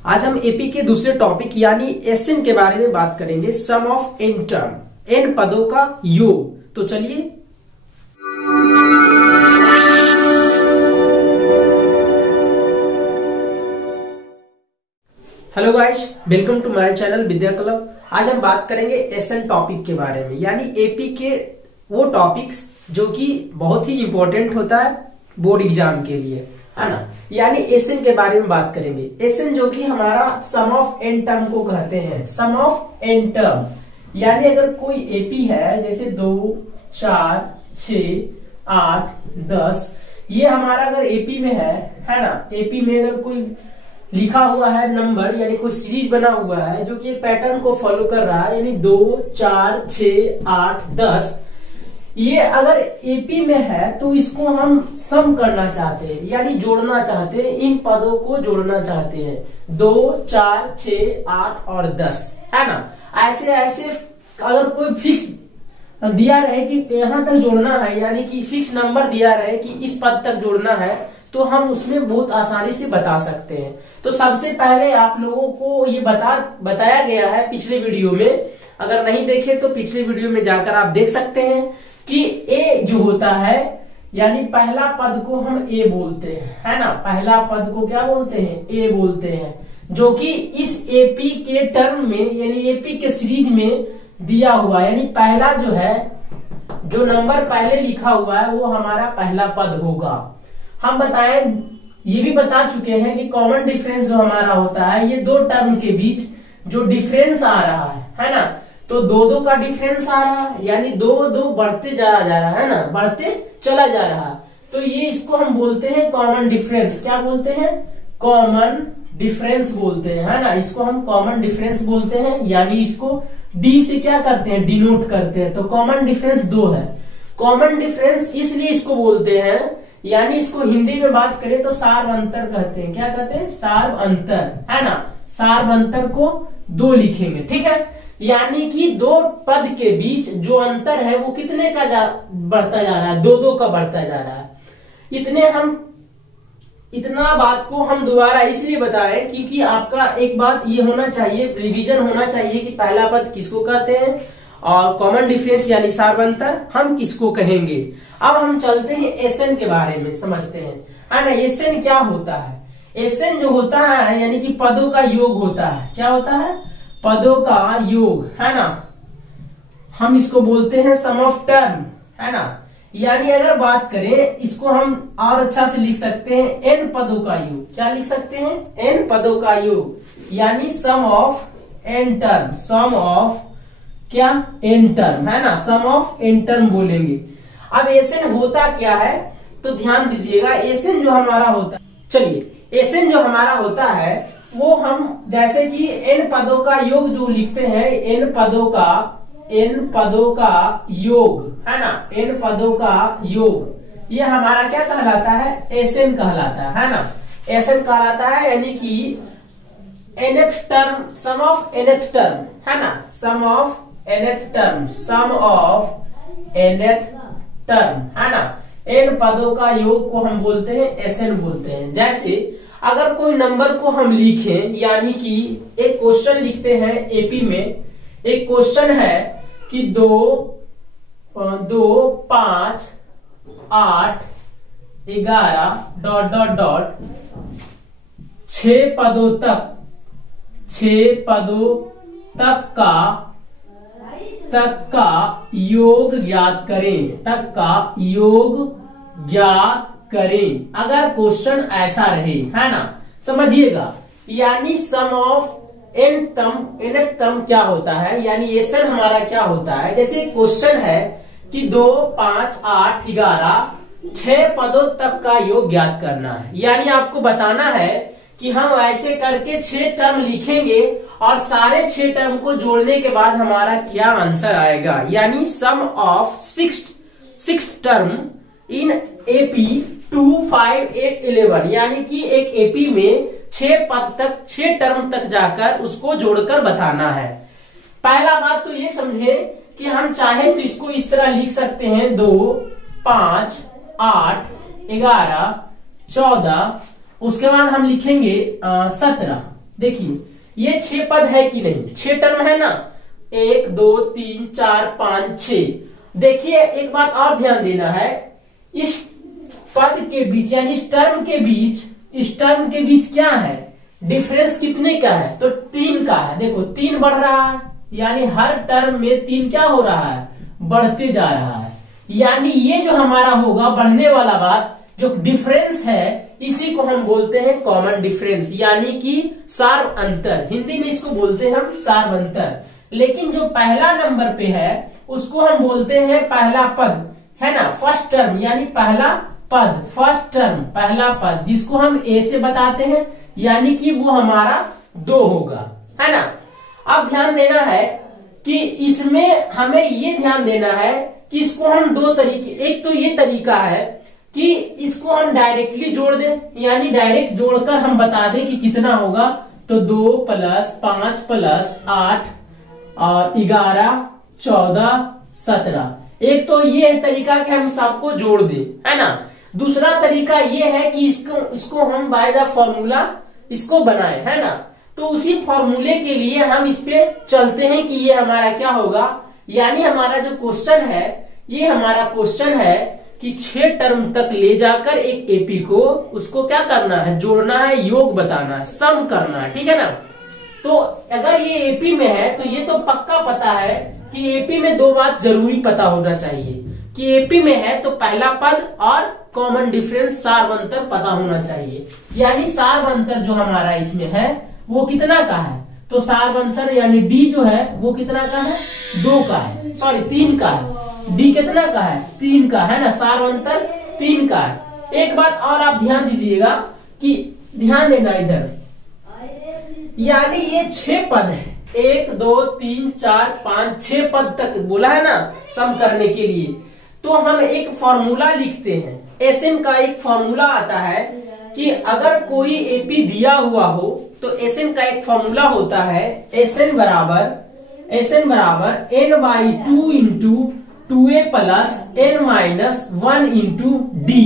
आज हम एपी के दूसरे टॉपिक यानी एसएन के बारे में बात करेंगे। Sum of N term, n पदों का योग। तो चलिए hello guys, welcome to my channel Vidya club. आज हम बात करेंगे एसएन टॉपिक के बारे में यानी एपी के वो टॉपिक्स जो कि बहुत ही इंपॉर्टेंट होता है बोर्ड एग्जाम के लिए, है ना। यानी एसएन के बारे में बात करेंगे। एसएन जो कि हमारा सम ऑफ एन टर्म को कहते हैं। सम ऑफ एन टर्म यानी अगर कोई एपी है जैसे 2, 4, 6, 8, 10, ये हमारा अगर एपी में है ना। एपी में अगर कोई लिखा हुआ है नंबर यानी कोई सीरीज बना हुआ है जो कि पैटर्न को फॉलो कर रहा है यानी 2, 4, 6, 8, 10, ये अगर एपी में है तो इसको हम सम करना चाहते हैं यानी जोड़ना चाहते हैं। इन पदों को जोड़ना चाहते हैं 2, 4, 6, 8 और 10, है ना। ऐसे ऐसे अगर कोई फिक्स दिया रहे कि यहां तक जोड़ना है यानी कि फिक्स नंबर दिया रहे कि इस पद तक जोड़ना है तो हम उसमें बहुत आसानी से बता सकते हैं। तो सबसे पहले आप लोगों को ये बताया गया है पिछले वीडियो में। अगर नहीं देखे तो पिछले वीडियो में जाकर आप देख सकते हैं कि ए जो होता है यानी पहला पद को हम ए बोलते हैं, है ना। पहला पद को क्या बोलते हैं? ए बोलते हैं, जो कि इस एपी के टर्म में यानी एपी के सीरीज में दिया हुआ यानी पहला जो है, जो नंबर पहले लिखा हुआ है वो हमारा पहला पद होगा। हम बताएं, ये भी बता चुके हैं कि कॉमन डिफरेंस जो हमारा होता है ये दो टर्म के बीच जो डिफरेंस आ रहा है ना। तो 2 का डिफरेंस आ रहा है यानी 2 बढ़ते जा रहा है ना, बढ़ते चला जा रहा है। तो ये इसको हम बोलते हैं कॉमन डिफरेंस। क्या बोलते हैं? कॉमन डिफरेंस बोलते हैं, है ना। इसको हम कॉमन डिफरेंस बोलते हैं यानी इसको डी से क्या करते हैं? डिनोट करते हैं। तो कॉमन डिफरेंस 2 है। कॉमन डिफरेंस इसलिए इसको बोलते हैं यानी इसको हिंदी में बात करें तो सार्व अंतर कहते हैं। क्या कहते हैं? सार्व अंतर, है ना। सार्व अंतर को 2 लिखेंगे, ठीक है। यानी कि 2 पद के बीच जो अंतर है वो कितने का बढ़ता जा रहा है? 2 का बढ़ता जा रहा है। इतना बात को हम दोबारा इसलिए बताएं क्योंकि आपका एक बात ये होना चाहिए, रिवीजन होना चाहिए कि पहला पद किसको कहते हैं और कॉमन डिफरेंस यानी सार्वंतर हम किसको कहेंगे। अब हम चलते हैं एसएन के बारे में समझते हैं, है ना। एसएन क्या होता है? एसएन जो होता है यानी कि पदों का योग होता है। क्या होता है? पदों का योग, है ना। हम इसको बोलते हैं सम ऑफ टर्म, है ना। यानी अगर बात करें इसको हम और अच्छा से लिख सकते हैं एन पदों का योग। क्या लिख सकते हैं? एन पदों का योग यानी sum of N term. Sum of क्या? एन टर्म, है ना। सम ऑफ एन टर्म बोलेंगे। अब एसएन होता क्या है तो ध्यान दीजिएगा। एसएन जो हमारा होता है, चलिए एसएन जो हमारा होता है वो हम जैसे कि एन पदों का योग जो लिखते हैं, एन पदों का योग, है ना। एन पदों का योग ये हमारा क्या कहलाता है? एसएन कहलाता है ना। एसएन कहलाता है यानी कि nth term, sum of nth term, है ना। Sum of nth term, sum of nth term, है ना। एन पदों का योग को हम बोलते हैं एसएन बोलते हैं। जैसे अगर कोई नंबर को हम लिखें यानी कि एक क्वेश्चन लिखते हैं एपी में, एक क्वेश्चन है कि 2, 5, 8, 11 ... 6 पदों तक का योग ज्ञात करें। अगर क्वेश्चन ऐसा रहे, है ना, समझिएगा। यानी सम ऑफ एन टर्म क्या होता है यानी एसएन हमारा क्या होता है। जैसे क्वेश्चन है कि 2, 5, 8, 11 6 पदों तक का योग ज्ञात करना है। यानी आपको बताना है कि हम ऐसे करके 6 टर्म लिखेंगे और सारे 6 टर्म को जोड़ने के बाद हमारा क्या आंसर आएगा। यानी sum of 6 term in AP 2, 5, 8, 11 यानी कि एक एपी में 6 टर्म तक जाकर उसको जोड़कर बताना है। पहला बात तो ये समझे कि हम चाहे तो इसको इस तरह लिख सकते हैं 2, 5, 8, 11, 14, उसके बाद हम लिखेंगे 17, देखिए ये 6 पद है कि नहीं, 6 टर्म है ना, 1 2 3 4 5 6। देखिए एक बात और ध्यान देना है, इस पद के बीच यानी इस टर्म के बीच क्या है, डिफरेंस कितने का है, तो 3 का है। देखो 3 बढ़ रहा है, यानी हर टर्म में 3 क्या हो रहा है, बढ़ते जा रहा है। यानी ये जो हमारा होगा बढ़ने वाला बात, जो डिफरेंस है, इसी को हम बोलते हैं कॉमन डिफरेंस, यानी कि सार्व अंतर। हिंदी में इसको बोलते हैं हम सार्व अंतर। लेकिन जो पहला नंबर पे है उसको हम बोलते हैं पहला पद, है ना, फर्स्ट टर्म, यानी पहला पद, फर्स्ट टर्म, पहला पद, जिसको हम ए से बताते हैं, यानी कि वो हमारा 2 होगा, है ना। अब ध्यान देना है कि इसमें हमें ये ध्यान देना है कि इसको हम 2 तरीके, एक तो ये तरीका है कि इसको हम डायरेक्टली जोड़ दें, यानी डायरेक्ट जोड़कर हम बता दें कि कितना होगा, तो 2 + 5 + 8 और 11 14 17। एक तो ये तरीका कि हम सबको जोड़ दें, है ना। दूसरा तरीका ये है कि इसको हम बाय द फॉर्मूला इसको बनाए, है ना। तो उसी फॉर्मूले के लिए हम इस पे चलते हैं कि ये हमारा क्या होगा, यानी हमारा जो क्वेश्चन है, ये हमारा क्वेश्चन है कि 6 टर्म तक ले जाकर एक एपी को उसको क्या करना है, जोड़ना है, योग बताना है, सम करना है, ठीक है ना। तो अगर ये एपी में है तो ये तो पक्का पता है कि एपी में 2 बात जरूरी पता होना चाहिए कि एपी में है तो पहला पद और कॉमन डिफरेंस सार्व अंतर पता होना चाहिए। यानी सार्व अंतर जो हमारा इसमें है वो कितना का है, तो सार्व अंतर यानी डी जो है वो कितना का है, 2 का है, सॉरी 3 का है। डी कितना का है, 3 का है ना, सार्व अंतर 3 का है। एक बात और आप ध्यान दीजिएगा कि ध्यान देना इधर, यानी ये 6 पद है, 1 2 3 4 5 6 पद तक बोला है ना सम करने के लिए। तो हम एक फॉर्मूला लिखते हैं, एसएन का एक फॉर्मूला आता है कि अगर कोई एपी दिया हुआ हो तो एसएन का एक फॉर्मूला होता है, एसएन बराबर n/2 into 2a plus n-1 into D.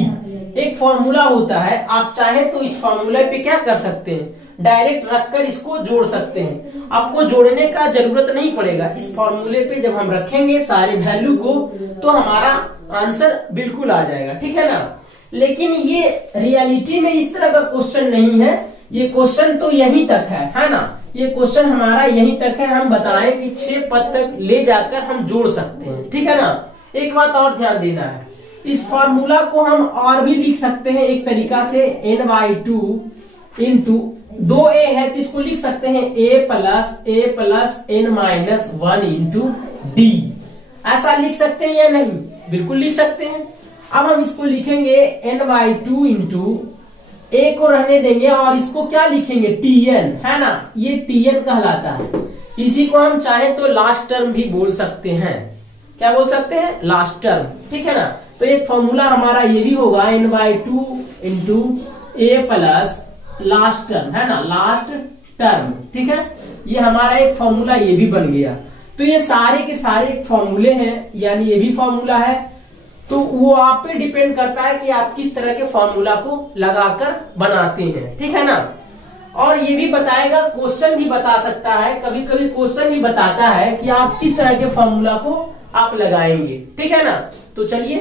एक फॉर्मूला होता है, आप चाहे तो इस फॉर्मूले पे क्या कर सकते हैं, डायरेक्ट रखकर इसको जोड़ सकते हैं। आपको जोड़ने का जरूरत नहीं पड़ेगा, इस फॉर्मूले पे जब हम रखेंगे सारे वैल्यू को तो हमारा आंसर बिल्कुल आ जाएगा, ठीक है ना। लेकिन ये रियलिटी में इस तरह का क्वेश्चन नहीं है, ये क्वेश्चन तो यहीं तक है ना, ये क्वेश्चन हमारा यहीं तक है। हम बताएं कि 6 पद तक ले जाकर हम जोड़ सकते हैं, ठीक है ना। एक बात और ध्यान देना है, इस फॉर्मूला को हम और भी लिख सकते हैं एक तरीका से, n/2 इंटू 2a है तो इसको लिख सकते हैं a plus n-1 into D. ऐसा लिख सकते हैं या नहीं, बिल्कुल लिख सकते हैं। अब हम इसको लिखेंगे n/2 इंटू a को रहने देंगे और इसको क्या लिखेंगे, tn, है ना, ये tn कहलाता है। इसी को हम चाहे तो लास्ट टर्म भी बोल सकते हैं, क्या बोल सकते हैं, लास्ट टर्म, ठीक है ना। तो एक फॉर्मूला हमारा ये भी होगा n/2 into a plus last term, है ना, लास्ट टर्म, ठीक है। ये हमारा एक फॉर्मूला ये भी बन गया। तो ये सारे के सारे फॉर्मूले हैं, यानी ये भी फॉर्मूला है। तो वो आप पे डिपेंड करता है कि आप किस तरह के फॉर्मूला को लगाकर बनाते हैं, ठीक है ना। और ये भी बताएगा, क्वेश्चन भी बता सकता है, कभी कभी क्वेश्चन भी बताता है कि आप किस तरह के फॉर्मूला को आप लगाएंगे, ठीक है ना। तो चलिए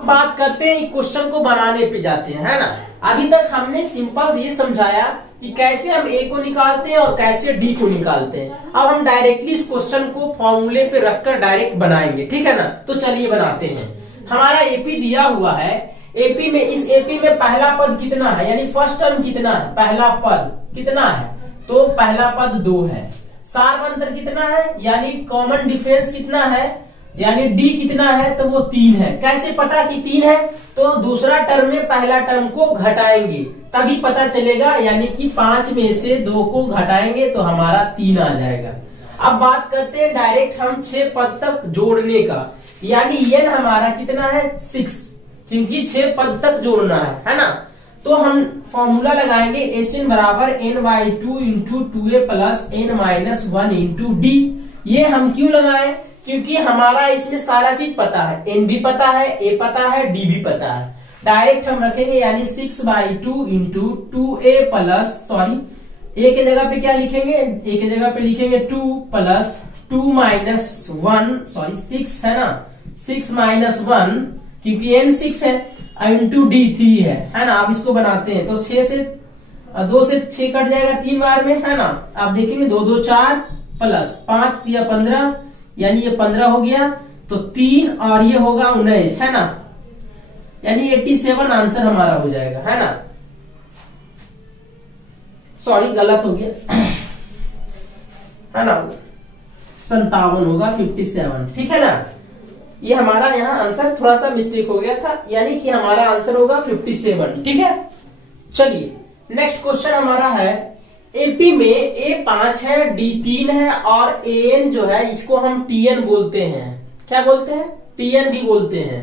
बात करते हैं, क्वेश्चन को बनाने पे जाते हैं, है ना। अभी तक हमने सिंपल ये समझाया कि कैसे हम ए को निकालते हैं और कैसे डी को निकालते हैं। अब हम डायरेक्टली इस क्वेश्चन को फॉर्मूले पे रखकर डायरेक्ट बनाएंगे, ठीक है ना। तो चलिए बनाते हैं। हमारा एपी दिया हुआ है, एपी में, इस एपी में पहला पद कितना है, यानी फर्स्ट टर्म कितना है, पहला पद कितना है, तो पहला पद 2 है। सार्व अंतर कितना है, यानी कॉमन डिफरेंस कितना है, यानी डी कितना है, तो वो 3 है। कैसे पता कि 3 है, तो दूसरा टर्म में पहला टर्म को घटाएंगे तभी पता चलेगा, यानी कि 5 में से 2 को घटाएंगे तो हमारा 3 आ जाएगा। अब बात करते हैं डायरेक्ट हम 6 पद तक जोड़ने का, यानी n हमारा कितना है, 6, क्योंकि 6 पद तक जोड़ना है ना। तो हम फॉर्मूला लगाएंगे, Sn बराबर n/2 into 2a plus n-1 into D. ये हम क्यों लगाए, क्योंकि हमारा इसमें सारा चीज पता है, n भी पता है, a पता है, d भी पता है। डायरेक्ट हम रखेंगे, यानी 6/2 इंटू 2a प्लस ए के जगह पे क्या लिखेंगे, ए के जगह पे लिखेंगे 2 प्लस 2 माइनस 1, सॉरी 6 है ना, 6 माइनस 1 क्योंकि n 6 है, इंटू डी 3 है ना। आप इसको बनाते हैं तो 2 से 6 कट जाएगा 3 बार में, है ना। आप देखेंगे 2 2 4 प्लस 5 दिया 15, यानी ये 15 हो गया, तो 3 और ये होगा 19, है ना, यानी 87 आंसर हमारा हो जाएगा, है ना। सॉरी गलत हो गया, है ना, 57 होगा, 57, ठीक है ना। ये हमारा यहाँ आंसर थोड़ा सा मिस्टेक हो गया था, यानी कि हमारा आंसर होगा 57, ठीक है। चलिए नेक्स्ट क्वेश्चन हमारा है, एपी में A5 है, D3 है और AN जो है इसको हम TN बोलते हैं। क्या बोलते हैं? TN भी बोलते हैं।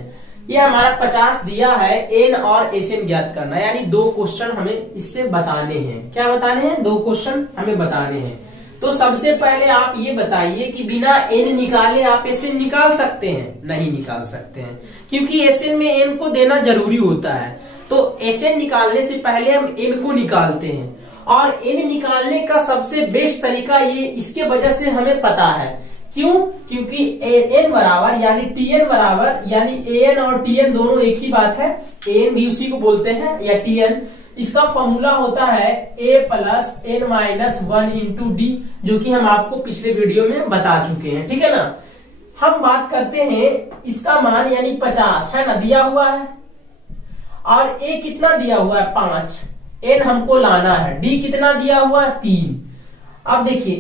ये हमारा 50 दिया है, N और SN ज्ञात करना, यानी 2 क्वेश्चन हमें इससे बताने हैं। क्या बताने हैं? 2 क्वेश्चन हमें बताने हैं। तो सबसे पहले आप ये बताइए कि बिना N निकाले आप SN निकाल सकते हैं? नहीं निकाल सकते हैं, क्योंकि SN में N को देना जरूरी होता है। तो SN निकालने से पहले हम N को निकालते हैं, और N निकालने का सबसे बेस्ट तरीका ये इसके वजह से हमें पता है। क्यों? क्योंकि N बराबर यानी TN बराबर, यानी AN और TN दोनों एक ही बात है, AN भी उसी को बोलते हैं या TN। इसका फॉर्मूला होता है A plus N minus 1 into D, जो कि हम आपको पिछले वीडियो में बता चुके हैं, ठीक है ना। हम बात करते हैं इसका मान, यानी 50 है ना, दिया हुआ है, और A कितना दिया हुआ है 5, N हमको लाना है, D कितना दिया हुआ है 3। अब देखिए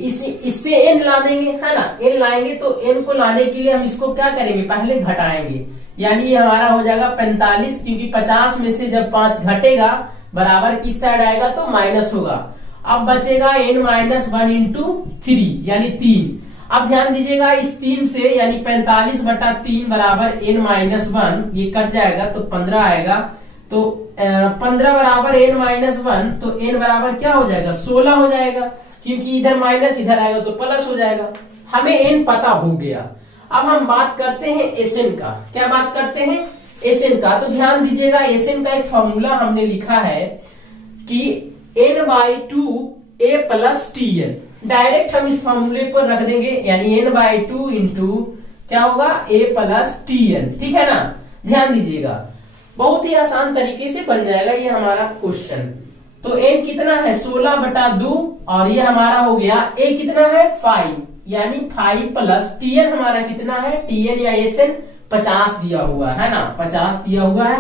इससे N ला देंगे, है ना, N लाएंगे तो N को लाने के लिए हम इसको क्या करेंगे, पहले घटाएंगे, यानी ये हमारा हो जाएगा 45, क्योंकि 50 में से जब 5 घटेगा बराबर किस साइड आएगा तो माइनस होगा। अब बचेगा N माइनस 1 इंटू 3 यानी 3। अब ध्यान दीजिएगा इस 3 से, यानी 45 बटा 3 बराबर N माइनस 1, ये कट जाएगा तो 15 आएगा, तो 15 बराबर N माइनस 1, तो N बराबर क्या हो जाएगा 16 हो जाएगा, क्योंकि इधर माइनस इधर आएगा तो प्लस हो जाएगा। हमें N पता हो गया। अब हम बात करते हैं SN का। क्या बात करते हैं? SN का। तो ध्यान दीजिएगा SN का एक फॉर्मूला हमने लिखा है कि N/2 A plus TN। Direct हम इस फॉर्मूले पर रख देंगे, यानी N/2 इंटू क्या होगा A प्लस TN, ठीक है ना। ध्यान दीजिएगा बहुत ही आसान तरीके से बन जाएगा ये हमारा क्वेश्चन। तो N कितना है 16 बटा 2, और ये हमारा हो गया A कितना है 5, यानी 5 प्लस TN हमारा कितना है, TN या SN 50 दिया हुआ है ना, 50 दिया हुआ है।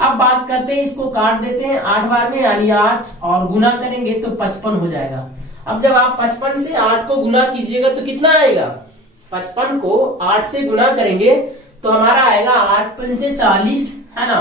अब बात करते हैं, इसको काट देते हैं 8 बार में, यानी 8 और गुना करेंगे तो 55 हो जाएगा। अब जब आप 55 से 8 को गुना कीजिएगा तो कितना आएगा, 55 को 8 से गुना करेंगे तो हमारा आएगा 8 पंचे 40, है ना,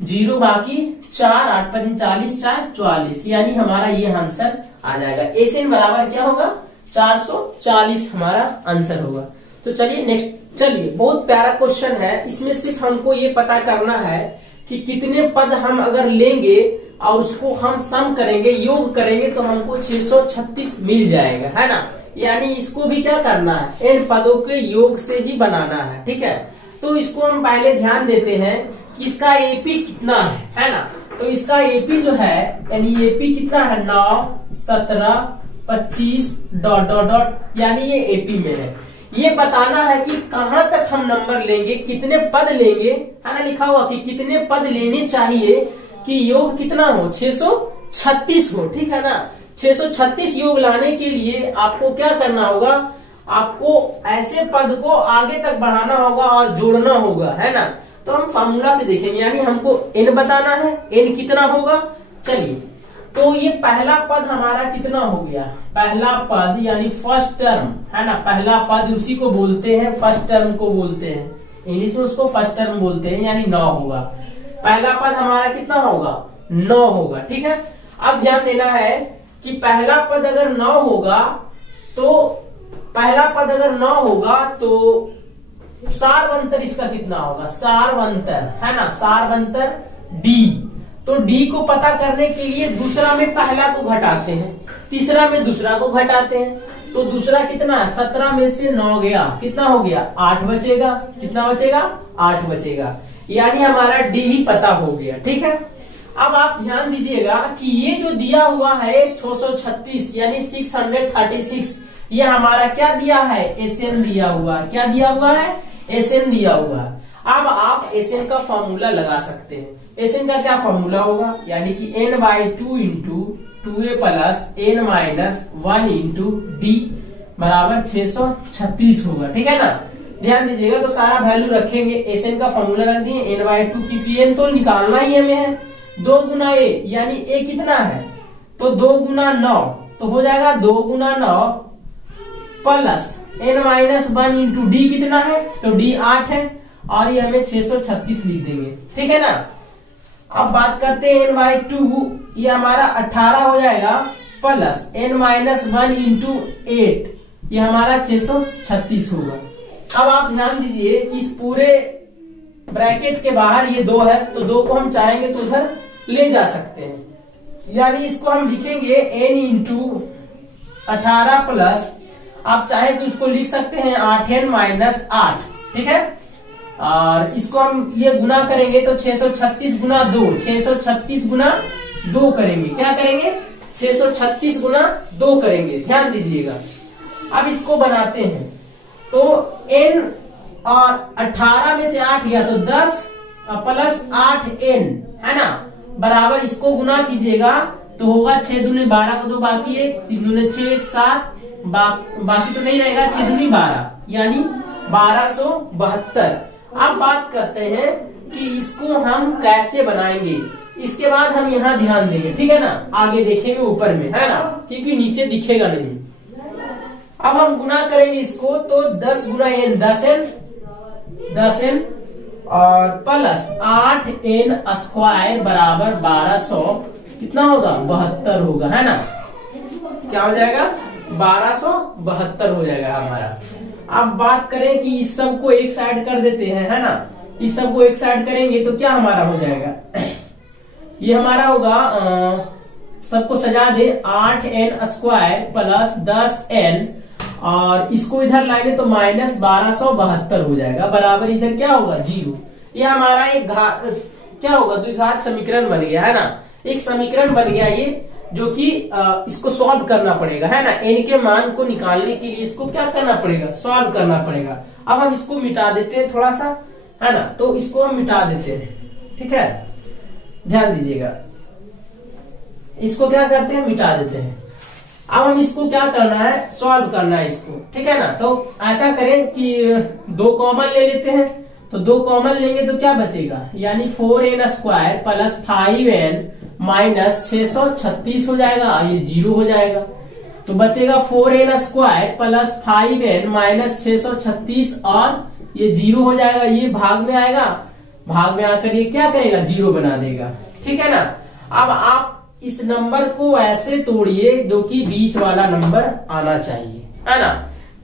0 बाकी 4, 8 पंचे 40, 4 44, यानी हमारा ये आंसर आ जाएगा। SN बराबर क्या होगा 440 हमारा आंसर होगा। तो चलिए नेक्स्ट, चलिए बहुत प्यारा क्वेश्चन है। इसमें सिर्फ हमको ये पता करना है कि कितने पद हम अगर लेंगे और उसको हम सम करेंगे, योग करेंगे, तो हमको 636 मिल जाएगा, है ना। यानी इसको भी क्या करना है, इन पदों के योग से ही बनाना है, ठीक है। तो इसको हम पहले ध्यान देते हैं कि इसका एपी कितना है ना। तो इसका एपी जो है, यानी एपी कितना है 9, 17, 25 डॉट डॉट डॉट, यानी ये एपी में है। ये बताना है कि कहां तक हम नंबर लेंगे, कितने पद लेंगे, है ना। लिखा हुआ कि कितने पद लेने चाहिए कि योग कितना हो 636 हो, ठीक है ना। 636 योग लाने के लिए आपको क्या करना होगा, आपको ऐसे पद को आगे तक बढ़ाना होगा और जोड़ना होगा, है ना। तो हम फार्मूला से देखेंगे, यानी हमको n बताना है, n कितना होगा। चलिए, तो ये पहला पद हमारा कितना हो गया, पहला पद यानी फर्स्ट टर्म, है ना। पहला पद उसी को बोलते हैं, फर्स्ट टर्म को बोलते हैं, इंग्लिश में उसको फर्स्ट टर्म बोलते हैं, यानी 9 होगा। पहला पद हमारा कितना होगा 9 होगा, ठीक है। अब ध्यान देना है कि पहला पद अगर 9 होगा तो पहला पद अगर 9 होगा तो सारवंतर इसका कितना होगा, सारवंतर, है ना, सारवंतर डी। तो डी को पता करने के लिए दूसरा में पहला को घटाते हैं, तीसरा में दूसरा को घटाते हैं। तो दूसरा कितना है 17 में से 9 गया, कितना हो गया 8 बचेगा, कितना बचेगा 8 बचेगा, यानी हमारा डी भी पता हो गया, ठीक है। अब आप ध्यान दीजिएगा कि ये जो दिया हुआ है 636 यानी 636, ये हमारा क्या दिया है, एसएन दिया हुआ है। क्या दिया हुआ है, एसएन दिया हुआ है। अब आप एसएन का फॉर्मूला लगा सकते हैं। एसएन का क्या फॉर्मूला होगा, यानी कि n/2 into 2a plus n minus 1 into b बराबर 636 होगा। ठीक है ना, ध्यान दीजिएगा। तो सारा वैल्यू रखेंगे, एसएन का फॉर्मूला रख दिए, n/2 की एन तो निकालना ही हमें है, 2 गुना a यानी a कितना है, तो 2 गुना 9 तो हो जाएगा 2 गुना 9 plus n minus 1 into D कितना है, तो d 8 है और ये हमें 636 लिख देंगे। ठीक है ना। अब बात करते हैं n/2, ये हमारा 18 हो जाएगा प्लस n माइनस 1 इंटू 8, ये हमारा 636 होगा। अब आप ध्यान दीजिए कि इस पूरे ब्रैकेट के बाहर ये 2 है, तो 2 को हम चाहेंगे तो उधर ले जा सकते हैं, यानी इसको हम लिखेंगे n इंटू 18 प्लस, आप चाहे तो उसको लिख सकते हैं 8n माइनस 8। ठीक है, और इसको हम ये गुना करेंगे तो 636 गुना 2, 636 गुना 2 करेंगे। क्या करेंगे, 636 गुना 2 करेंगे। ध्यान दीजिएगा। अब इसको बनाते हैं, तो n और 18 में से 8 गया तो 10 प्लस 8n है ना, बराबर इसको गुना कीजिएगा तो होगा 6 दूनी 12 को 2 बाकी है, 3 दूनी 6 7 बाकी तो नहीं रहेगा, 6 दूनी 12 यानी 1272। अब बात करते हैं कि इसको हम कैसे बनाएंगे, इसके बाद हम यहाँ ध्यान देंगे। ठीक है ना, आगे देखेंगे ऊपर में, है ना, क्योंकि नीचे दिखेगा नहीं। अब हम गुना करेंगे इसको, तो 10 गुना n 10n और प्लस 8n स्क्वायर बराबर 1200 कितना होगा, 72 होगा, है ना। क्या हो जाएगा, 1272 हो जाएगा हमारा। अब बात करें कि इस सब को एक साइड कर देते हैं, है ना, इस सब को एक साइड करेंगे तो क्या हमारा हो जाएगा, ये हमारा होगा सबको सजा दे 8n स्क्वायर प्लस 10n और इसको इधर लाएंगे तो माइनस 1272 हो जाएगा, बराबर इधर क्या होगा 0। ये हमारा एक क्या होगा, द्विघात समीकरण बन गया, है ना, एक समीकरण बन गया ये, जो कि इसको सॉल्व करना पड़ेगा, है ना। n के मान को निकालने के लिए इसको क्या करना पड़ेगा, सॉल्व करना पड़ेगा। अब हम इसको मिटा देते हैं थोड़ा सा, है ना, तो इसको हम मिटा देते हैं। ठीक है, ध्यान दीजिएगा, इसको क्या करते हैं, मिटा देते हैं। अब हम इसको क्या करना है, सॉल्व करना है इसको। ठीक है ना, तो ऐसा करें कि 2 कॉमन ले लेते हैं, तो 2 कॉमन लेंगे तो क्या बचेगा, यानी 4n square plus 5n minus 636 हो जाएगा, ये 0 हो जाएगा। तो बचेगा 4n square plus 5n minus 636 और ये 0 हो जाएगा, ये भाग में आएगा, भाग में आकर ये क्या करेगा, 0 बना देगा। ठीक है ना। अब आप इस नंबर को ऐसे तोड़िए जो कि बीच वाला नंबर आना चाहिए, है ना।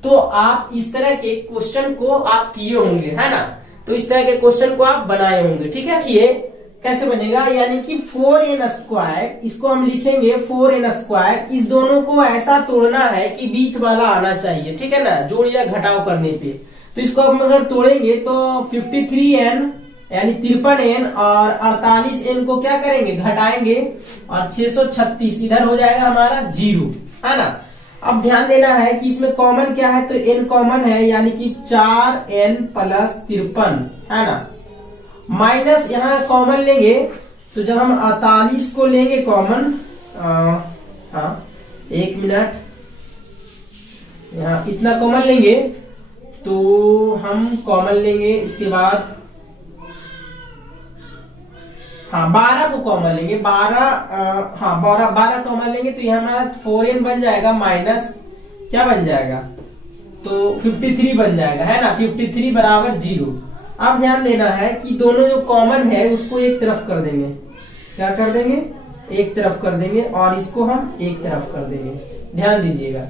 तो आप इस तरह के क्वेश्चन को आप किए होंगे, है ना, तो इस तरह के क्वेश्चन को आप बनाए होंगे। ठीक है, किए कैसे बनेगा, यानी कि 4n स्क्वायर, इसको हम लिखेंगे 4n स्क्वायर, इस दोनों को ऐसा तोड़ना है कि बीच वाला आना चाहिए। ठीक है ना, जोड़ या घटाव करने पे, तो इसको हम अगर तोड़ेंगे तो 53n यानी 53n और 48n को क्या करेंगे, घटाएंगे और 636 इधर हो जाएगा हमारा 0, है ना। अब ध्यान देना है कि इसमें कॉमन क्या है, तो n कॉमन है, यानी कि 4n प्लस 53, है ना, माइनस यहाँ कॉमन लेंगे तो जब हम 48 को लेंगे कॉमन, हाँ 1 मिनट, यहाँ इतना कॉमन लेंगे तो हम कॉमन लेंगे, इसके बाद हाँ 12 को कॉमन लेंगे, 12 कॉमन लेंगे तो ये हमारा 4n बन जाएगा माइनस क्या बन जाएगा, तो 53 बन जाएगा, है ना, 53 बराबर 0। अब ध्यान देना है कि दोनों जो कॉमन है उसको एक तरफ कर देंगे, क्या कर देंगे, एक तरफ कर देंगे और इसको हम एक तरफ कर देंगे। ध्यान दीजिएगा,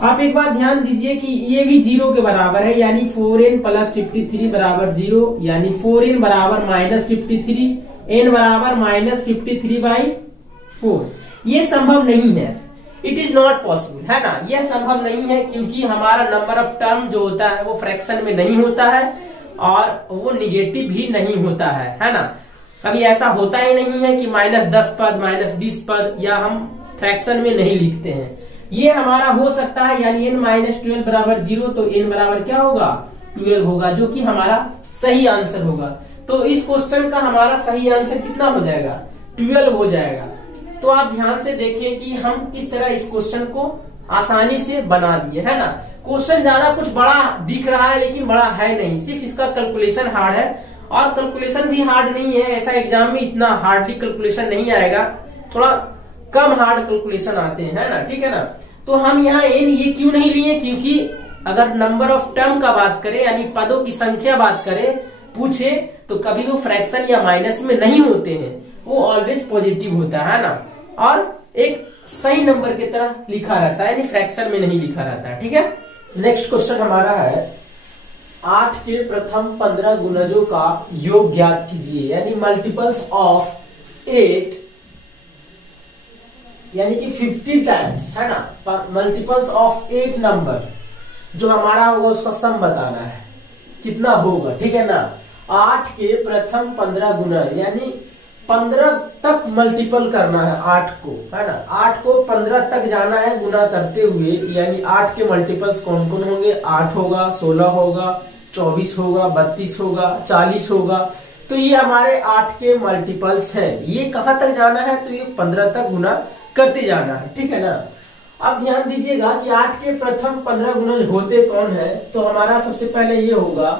आप एक बात ध्यान दीजिए कि ये भी 0 के बराबर है, यानी 4n प्लस 53 बराबर 0, यानी 4n बराबर माइनस 53, n बराबर माइनस 53/4। ये संभव नहीं है, इट इज नॉट पॉसिबल, है ना, यह संभव नहीं है, क्योंकि हमारा नंबर ऑफ टर्म जो होता है वो फ्रैक्शन में नहीं होता है और वो निगेटिव भी नहीं होता है ना। कभी ऐसा होता ही नहीं है कि -10 पद, -20 पद, या हम फ्रैक्शन में नहीं लिखते हैं। ये हमारा हो सकता है, यानी n-12 बराबर 0, तो n बराबर क्या होगा 12 होगा, जो कि हमारा सही आंसर होगा। तो इस क्वेश्चन का हमारा सही आंसर कितना हो जाएगा 12 हो जाएगा। तो आप ध्यान से देखिए कि हम इस तरह इस क्वेश्चन को आसानी से बना दिए, है ना। क्वेश्चन ज्यादा कुछ बड़ा दिख रहा है लेकिन बड़ा है नहीं, सिर्फ इसका कैलकुलेशन हार्ड है, और कैलकुलेशन भी हार्ड नहीं है। ऐसा एग्जाम में इतना हार्डली कैलकुलेशन नहीं आएगा, थोड़ा कम हार्ड कैलकुलेशन आते हैं, है ना, ठीक है ना। तो हम यहाँ एन ये क्यों नहीं लिए, क्योंकि अगर नंबर ऑफ टर्म का बात करें, यानी पदों की संख्या बात करें, पूछे, तो कभी वो फ्रैक्शन या माइनस में नहीं होते हैं, वो ऑलवेज पॉजिटिव होता है ना, और एक सही नंबर की तरह लिखा रहता है, यानी फ्रैक्शन में नहीं लिखा रहता है, ठीक है। नेक्स्ट क्वेश्चन हमारा है 8 के प्रथम 15 गुणजों का योग ज्ञात कीजिए, यानी मल्टीपल्स ऑफ 8, यानी कि 50 टाइम्स, है ना, मल्टीपल्स ऑफ 8 नंबर जो हमारा होगा उसका सम बताना है कितना होगा, ठीक है ना। 8 के प्रथम 15 गुणज, यानी 15 तक मल्टीपल करना है 8 को, है ना। 8 को 15 तक जाना है गुना करते हुए, यानी 8 के मल्टीपल्स कौन कौन होंगे, 8 होगा, 16 होगा, 24 होगा, 32 होगा, 40 होगा। तो ये हमारे 8 के मल्टीपल्स हैं। ये कहां तक जाना है, तो ये 15 तक गुना करते जाना है, ठीक है ना। अब ध्यान दीजिएगा कि 8 के प्रथम 15 गुणज होते कौन है, तो हमारा सबसे पहले ये होगा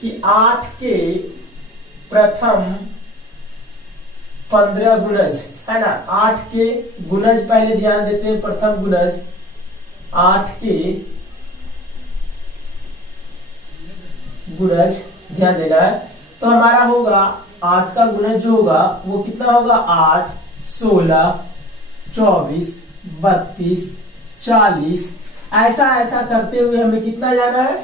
कि 8 के प्रथम 15 गुणज, है ना। 8 के गुणज पहले ध्यान देते हैं, प्रथम गुणज 8 के गुणज ध्यान देना है। तो हमारा होगा 8 का गुणज जो होगा वो कितना होगा, 8, 16, 24, 32, 40, ऐसा ऐसा करते हुए हमें कितना जाना है,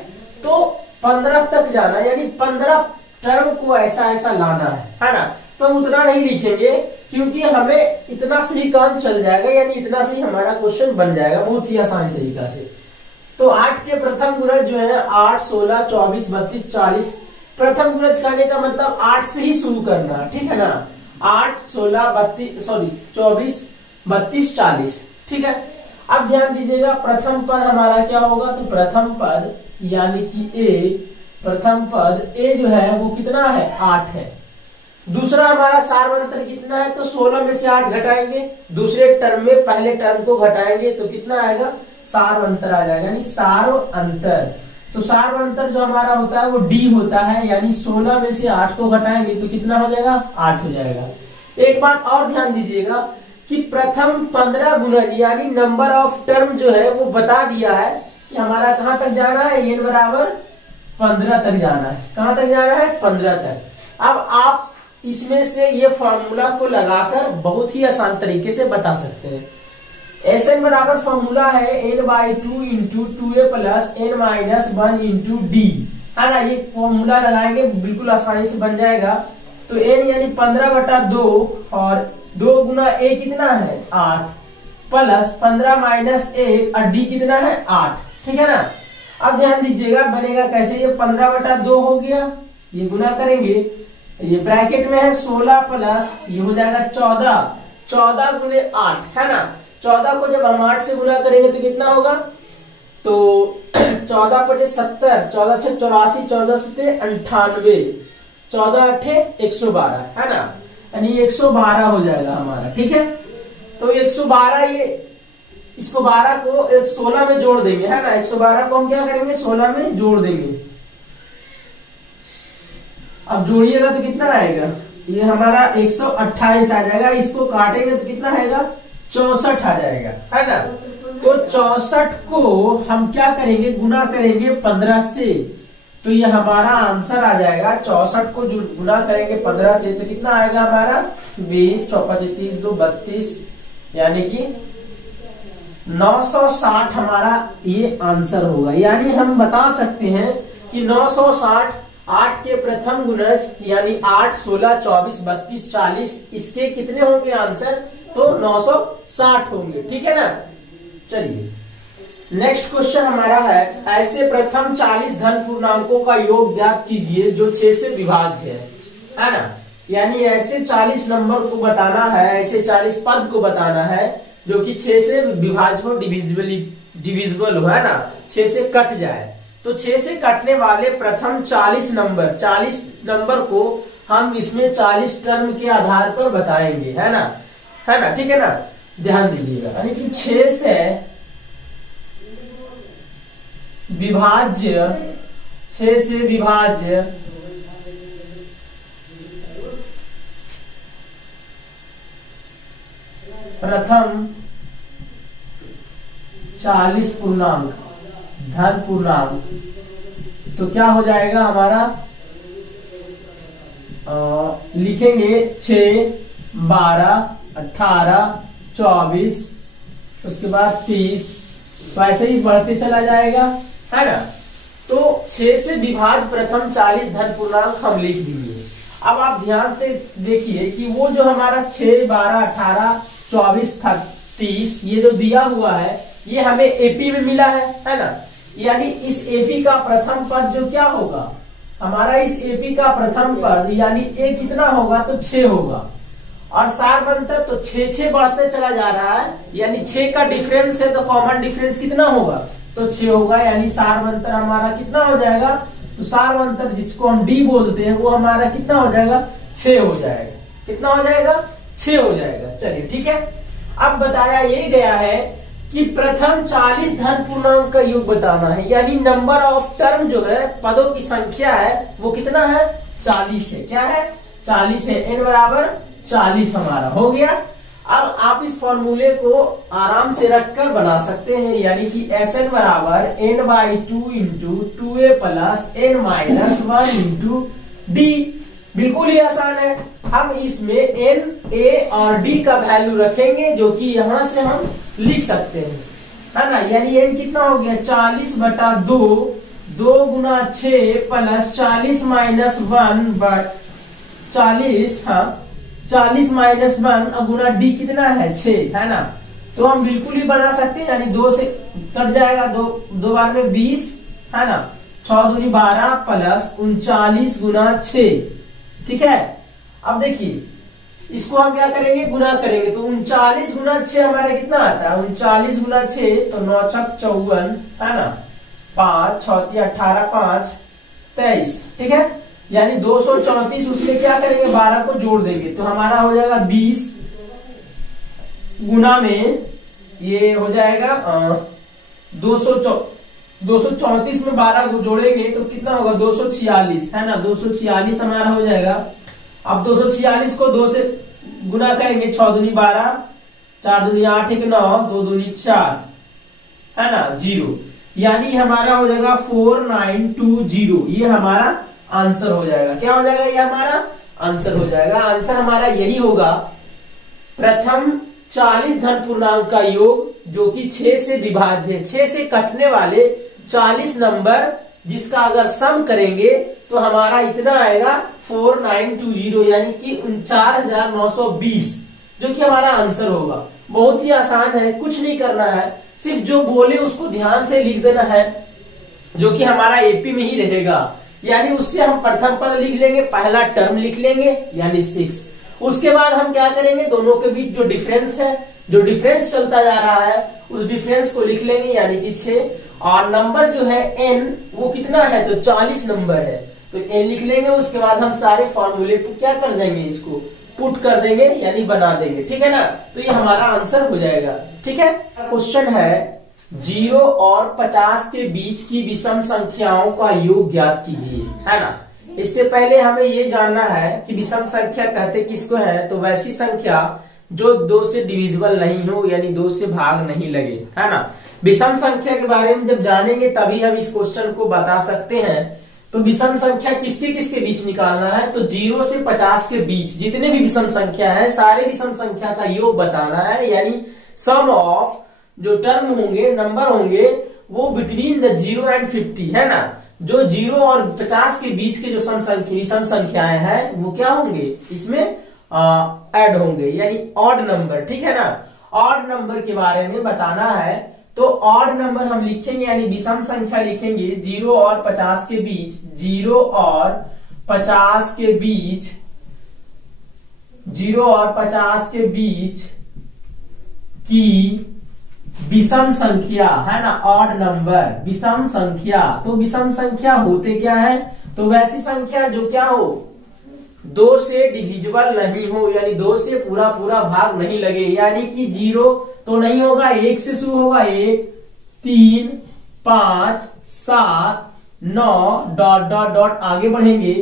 तो 15 तक जाना है, यानी 15 टर्म को ऐसा ऐसा लाना है ना। तो हम उतना नहीं लिखेंगे क्योंकि हमें इतना से ही काम चल जाएगा, यानी इतना से ही हमारा क्वेश्चन बन जाएगा बहुत ही आसानी तरीका से। तो 8 के प्रथम गुणज जो है 8, 16, 24, 32, 40, प्रथम गुणज करने का मतलब 8 से ही शुरू करना, ठीक है ना। 8, 16, 24, 32, 40, ठीक है। अब ध्यान दीजिएगा प्रथम पद हमारा क्या होगा, तो प्रथम पद यानी कि ए, प्रथम पद ए जो है वो कितना है, 8 है। दूसरा हमारा सार्वंतर कितना है, तो 16 में से 8 घटाएंगे, दूसरे टर्म में पहले टर्म को घटाएंगे तो कितना आएगा, सार्वंतर आ जाएगा, यानी सार्वंतर। तो सार्वंतर जो हमारा होता है वो डी होता है, यानी 16 में से 8 को घटाएंगे तो कितना हो जाएगा, 8 हो जाएगा। एक बात और ध्यान दीजिएगा कि प्रथम 15 गुणज यानी नंबर ऑफ टर्म जो है वो बता दिया है कि हमारा कहां तक जाना है, n बराबर 15 तक जाना है। कहां तक जाना है, 15 तक। अब आप इसमें से ये फॉर्मूला को लगाकर बहुत ही आसान तरीके से बता सकते हैं। Sn बराबर फॉर्मूला है n/2 into 2a plus n-1 into D, है ना। ये फॉर्मूला लगाएंगे बिल्कुल आसानी से बन जाएगा। तो n यानी 15/2 और 2 गुना a कितना है, 8, प्लस 15 माइनस 1 और d कितना है, 8, ठीक है ना। अब ध्यान दीजिएगा बनेगा कैसे, ये 15/2 हो गया, ये गुना करेंगे, ये ब्रैकेट में है 16 प्लस ये हो जाएगा 14, 14 गुने 8, है ना। 14 को जब हम 8 से गुना करेंगे तो कितना होगा, तो 14 × 70, 14 × 84, 14 से 98, 14 × 8 112, है ना, यानी 112 हो जाएगा हमारा, ठीक है। तो 112 ये इसको 12 को 16 में जोड़ देंगे, है ना। 112 को हम क्या करेंगे, 16 में जोड़ देंगे। अब जोड़िएगा तो कितना आएगा, ये हमारा 128 आ जाएगा। इसको काटेंगे तो कितना आएगा, 64 आ जाएगा, है ना। तो 64 को हम क्या करेंगे, गुना करेंगे 15 से, तो ये हमारा आंसर आ जाएगा। 64 को जो गुना करेंगे 15 से तो कितना आएगा हमारा, 20, 4, 30, 2, 32, यानी कि 960 हमारा ये आंसर होगा। यानी हम बता सकते हैं कि 960 8 के प्रथम गुणज यानी 8, 16, 24, 32, 40 इसके कितने होंगे आंसर, तो 960 होंगे, ठीक है ना। चलिए नेक्स्ट क्वेश्चन हमारा है, ऐसे प्रथम 40 धन पूर्णांकों का योग ज्ञात कीजिए जो 6 से विभाज्य है ना। यानी ऐसे 40 नंबर को बताना है, ऐसे 40 पद को बताना है जो कि 6 से विभाज्य हो, डिविजिबल हो, है ना, 6 से कट जाए। तो 6 से कटने वाले प्रथम 40 नंबर को हम इसमें 40 टर्म के आधार पर बताएंगे, है ना, ठीक है ना, ध्यान दीजिएगा। यानी कि 6 से विभाज्य प्रथम 40 पूर्णांक धन पूर्णांक, तो क्या हो जाएगा हमारा, लिखेंगे 6, 12, 18, 24, उसके बाद 30, तो ऐसे ही बढ़ते चला जाएगा, है ना। तो 6 से विभाज्य प्रथम 40 धन पूर्णांक हम लिख दिए। अब आप ध्यान से देखिए कि वो जो हमारा 6, 12, 18, 24, 30 ये जो दिया हुआ है ये हमें एपी में मिला है ना। यानी इस एपी का प्रथम पद जो क्या होगा हमारा, इस एपी का प्रथम पद यानी ए कितना होगा, तो 6 होगा, और सारवंतर तो 6 बढ़ते चला जा रहा है, यानी 6 का डिफरेंस है तो कॉमन डिफरेंस कितना होगा, तो 6 होगा। यानी सारवंतर हमारा कितना हो जाएगा, तो सारवंतर जिसको हम डी बोलते हैं वो हमारा कितना हो जाएगा, 6 हो जाएगा। कितना हो जाएगा, 6 हो जाएगा। चलिए ठीक है। अब बताया ये गया है कि प्रथम 40 धन पूर्णांक का योग बताना है, यानी नंबर ऑफ टर्म जो है, पदों की संख्या है वो कितना है, 40 है। क्या है, 40 है। n बराबर 40 हमारा हो गया। अब आप इस फॉर्मूले को आराम से रखकर बना सकते हैं, यानी कि Sn बराबर n/2 into 2a plus n minus 1 into D. बिल्कुल ही आसान है। हम इसमें n, a और d का वैल्यू रखेंगे जो कि यहां से हम लिख सकते हैं, है ना। यानी n कितना हो गया, 40/2, 2 गुना 6 प्लस 40 माइनस 1 40, हाँ 40 माइनस 1 गुना डी कितना है, 6, है ना। तो हम बिल्कुल ही बना सकते हैं, यानी 2 से कट जाएगा, 2 बार में 20, है ना, 6 दूनी 12 प्लस 39 गुना 6, ठीक है। अब देखिए इसको हम क्या करेंगे, गुना करेंगे, तो 39 गुना 6 हमारा कितना आता है, 39 गुना 6 तो 9 छक 54, है ना, 5 6 18 5 23, ठीक है। यानी 234, उसमें क्या करेंगे, 12 को जोड़ देंगे तो हमारा हो जाएगा 20 गुना में ये हो जाएगा 234 में 12 को जोड़ेंगे तो कितना होगा, 246, है ना, 246 हमारा हो जाएगा। अब 246 को 2 से गुना करेंगे, 6 दूनी 12, 4 दूनी 8, 1 9, 2 दूनी 4, है ना, 0। यानी हमारा हो जाएगा 4920, ये हमारा आंसर हो जाएगा। क्या हो जाएगा, ये हमारा आंसर हो जाएगा। आंसर हमारा यही होगा, प्रथम 40 धन पूर्णांक का योग जो कि 6 से विभाज्य है, 6 से कटने वाले 40 नंबर जिसका अगर सम करेंगे तो हमारा इतना आएगा 4920, यानी कि 4920, जो कि हमारा आंसर होगा। बहुत ही आसान है, कुछ नहीं करना है, सिर्फ जो बोले उसको ध्यान से लिख देना है, जो कि हमारा एपी में ही रहेगा। यानी उससे हम प्रथम पद लिख लेंगे, पहला टर्म लिख लेंगे यानी 6। उसके बाद हम क्या करेंगे, दोनों के बीच जो डिफरेंस है, जो डिफरेंस चलता जा रहा है उस डिफरेंस को लिख लेंगे यानी कि 6, और नंबर जो है n वो कितना है, तो 40 नंबर है तो n लिख लेंगे। उसके बाद हम सारे फॉर्मूले को क्या कर देंगे, इसको पुट कर देंगे यानी बना देंगे, ठीक है ना। तो ये हमारा आंसर हो जाएगा, ठीक है। क्वेश्चन है 0 और 50 के बीच की विषम संख्याओं का योग ज्ञात कीजिए, है ना। इससे पहले हमें ये जानना है कि विषम संख्या कहते किसको है, तो वैसी संख्या जो 2 से डिविजिबल नहीं हो, यानी 2 से भाग नहीं लगे, है ना। विषम संख्या के बारे में जब जानेंगे तभी हम इस क्वेश्चन को बता सकते हैं। तो विषम संख्या किसके किसके बीच निकालना है, तो 0 से 50 के बीच जितने भी विषम संख्या है सारे विषम संख्या का योग बताना है, यानी सम ऑफ जो टर्म होंगे, नंबर होंगे वो बिटवीन द 0 एंड 50, है ना। जो 0 और 50 के बीच के जो विषम संख्याएं हैं वो क्या होंगे, इसमें ऐड होंगे, यानी ऑड नंबर, ठीक है ना। ऑड नंबर के बारे में बताना है तो ऑड नंबर हम लिखेंगे, यानी विषम संख्या लिखेंगे 0 और 50 के बीच, 0 और 50 के बीच 0 और 50 के बीच की विषम संख्या है ना, ऑड नंबर, विषम संख्या। तो विषम संख्या होते क्या है, तो वैसी संख्या जो क्या हो, 2 से डिविजिबल नहीं हो, यानी 2 से पूरा पूरा भाग नहीं लगे, यानी कि 0 तो नहीं होगा, 1 से शुरू होगा, 1 3 5 7 9 डॉट डॉट डॉट आगे बढ़ेंगे।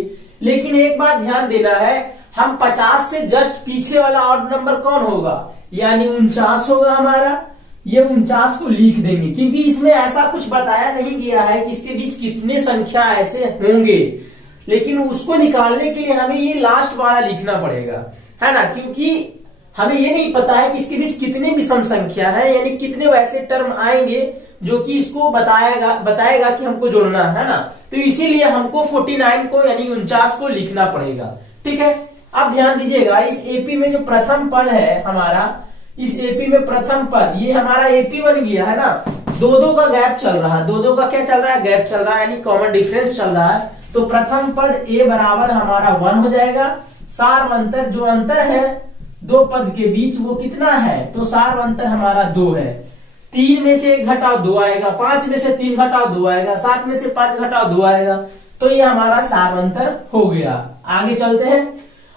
लेकिन एक बात ध्यान देना है, हम 50 से जस्ट पीछे वाला ऑड नंबर कौन होगा, यानी 49 होगा हमारा। ये 49 को लिख देंगे, क्योंकि इसमें ऐसा कुछ बताया नहीं गया है कि इसके बीच कितने संख्या ऐसे होंगे, लेकिन उसको निकालने के लिए हमें ये लास्ट वाला लिखना पड़ेगा, है ना, क्योंकि हमें ये नहीं पता है कि इसके बीच कितने विषम संख्या है, यानी कितने वैसे टर्म आएंगे जो कि इसको बताएगा कि हमको जोड़ना है ना। तो इसीलिए हमको 49 को यानी 49 को लिखना पड़ेगा। ठीक है, अब ध्यान दीजिएगा, इस एपी में जो प्रथम पद है हमारा, इस एपी में प्रथम पद, ये हमारा एपी बन गया है ना, 2-2 का गैप चल रहा है, 2-2 का क्या चल रहा है, गैप चल रहा है, यानी कॉमन डिफरेंस चल रहा है। तो प्रथम पद ए बराबर हमारा 1 हो जाएगा। सार्वंतर जो अंतर है 2 पद के बीच वो कितना है, तो सार्वंतर हमारा 2 है। 3 में से 1 घटाओ 2 आएगा, 5 में से 3 घटाओ 2 आएगा, 7 में से 5 घटाओ 2 आएगा। तो ये हमारा सार्वंतर हो गया। आगे चलते हैं,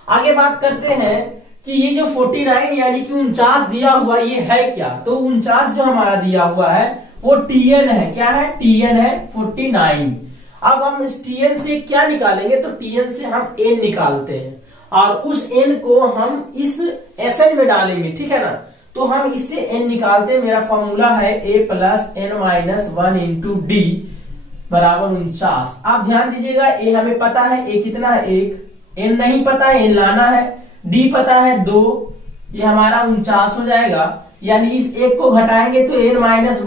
आगे बात करते हैं कि ये जो 49 यानी कि 49 दिया हुआ ये है क्या, तो 49 जो हमारा दिया हुआ है वो TN है। क्या है, TN है 49। अब हम इस TN से क्या निकालेंगे, तो TN से हम N निकालते हैं और उस N को हम इस SN में डालेंगे, ठीक है ना। तो हम इससे N निकालते हैं, मेरा फॉर्मूला है A + N - 1 × D बराबर 49। आप ध्यान दीजिएगा, A हमें पता है, A कितना है 1, N नहीं पता है, N लाना है, D पता है 2, ये हमारा 49 हो जाएगा। यानी इस 1 को घटाएंगे तो N - 1 ×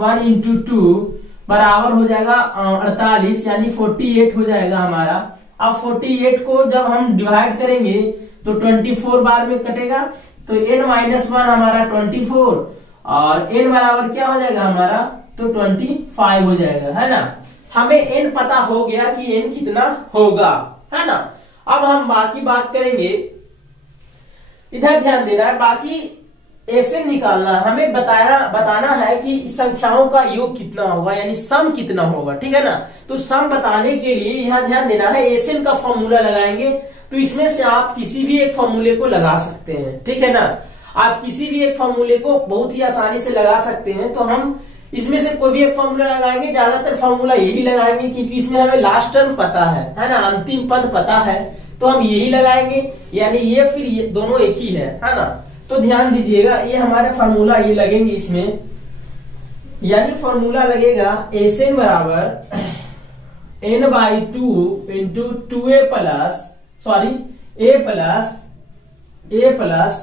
2 बराबर हो जाएगा 48, यानी 48 हो जाएगा हमारा। अब 48 को जब हम डिवाइड करेंगे तो 24 बार में कटेगा, तो N - 1 हमारा 24 और N बराबर क्या हो जाएगा हमारा, तो 25 हो जाएगा, है ना। हमें N पता हो गया कि N कितना होगा, है ना। अब हम बाकी बात करेंगे, इधर ध्यान देना है, बाकी ऐसे निकालना, हमें बताना है कि संख्याओं का योग कितना होगा, यानी सम कितना होगा, ठीक है ना। तो सम बताने के लिए यहाँ ध्यान देना है, एसएन का फॉर्मूला लगाएंगे। तो इसमें से आप किसी भी एक फॉर्मूले को लगा सकते हैं, ठीक है ना। आप किसी भी एक फॉर्मूले को बहुत ही आसानी से लगा सकते हैं। तो हम इसमें से कोई भी एक फॉर्मूला लगाएंगे, ज्यादातर फॉर्मूला यही लगाएंगे क्योंकि इसमें हमें लास्ट टर्म पता है ना, अंतिम पद पता है, तो हम यही लगाएंगे, यानी ये फिर ये दोनों एक ही है ना। तो ध्यान दीजिएगा, ये हमारे फॉर्मूला ये लगेंगे इसमें, यानी फॉर्मूला लगेगा एसएन बराबर n/2 × 2a plus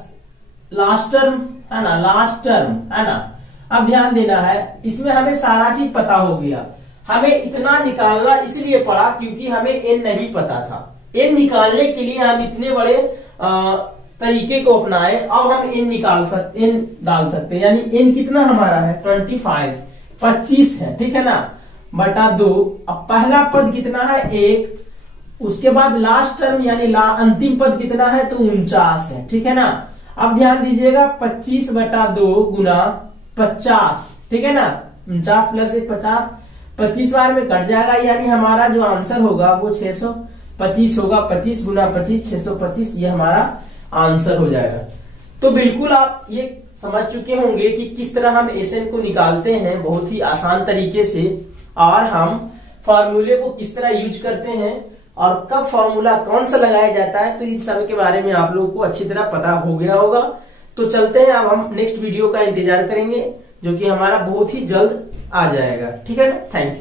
last term है ना, लास्ट टर्म है ना। अब ध्यान देना है, इसमें हमें सारा चीज पता हो गया, हमें इतना निकालना इसलिए पड़ा क्योंकि हमें n नहीं पता था। n निकालने के लिए हम इतने बड़े तरीके को अपनाए। अब हम n डाल सकते हैं, यानी n कितना हमारा है 25 है, ठीक है ना, बटा 2। अब पहला पद कितना है 1, उसके बाद लास्ट टर्म यानी अंतिम पद कितना है, तो 49 है, ठीक है ना। अब ध्यान दीजिएगा, 25/2 गुना 50, ठीक है ना, 49 + 1 50, 25 बार में कट जाएगा, यानी हमारा जो आंसर होगा वो 625 होगा। 25 गुना 25 625, ये हमारा आंसर हो जाएगा। तो बिल्कुल आप ये समझ चुके होंगे कि किस तरह हम एसएन को निकालते हैं बहुत ही आसान तरीके से, और हम फॉर्मूले को किस तरह यूज करते हैं और कब फॉर्मूला कौन सा लगाया जाता है। तो इन सब के बारे में आप लोगों को अच्छी तरह पता हो गया होगा। तो चलते हैं, अब हम नेक्स्ट वीडियो का इंतजार करेंगे जो कि हमारा बहुत ही जल्द आ जाएगा, ठीक है ना। Thank you.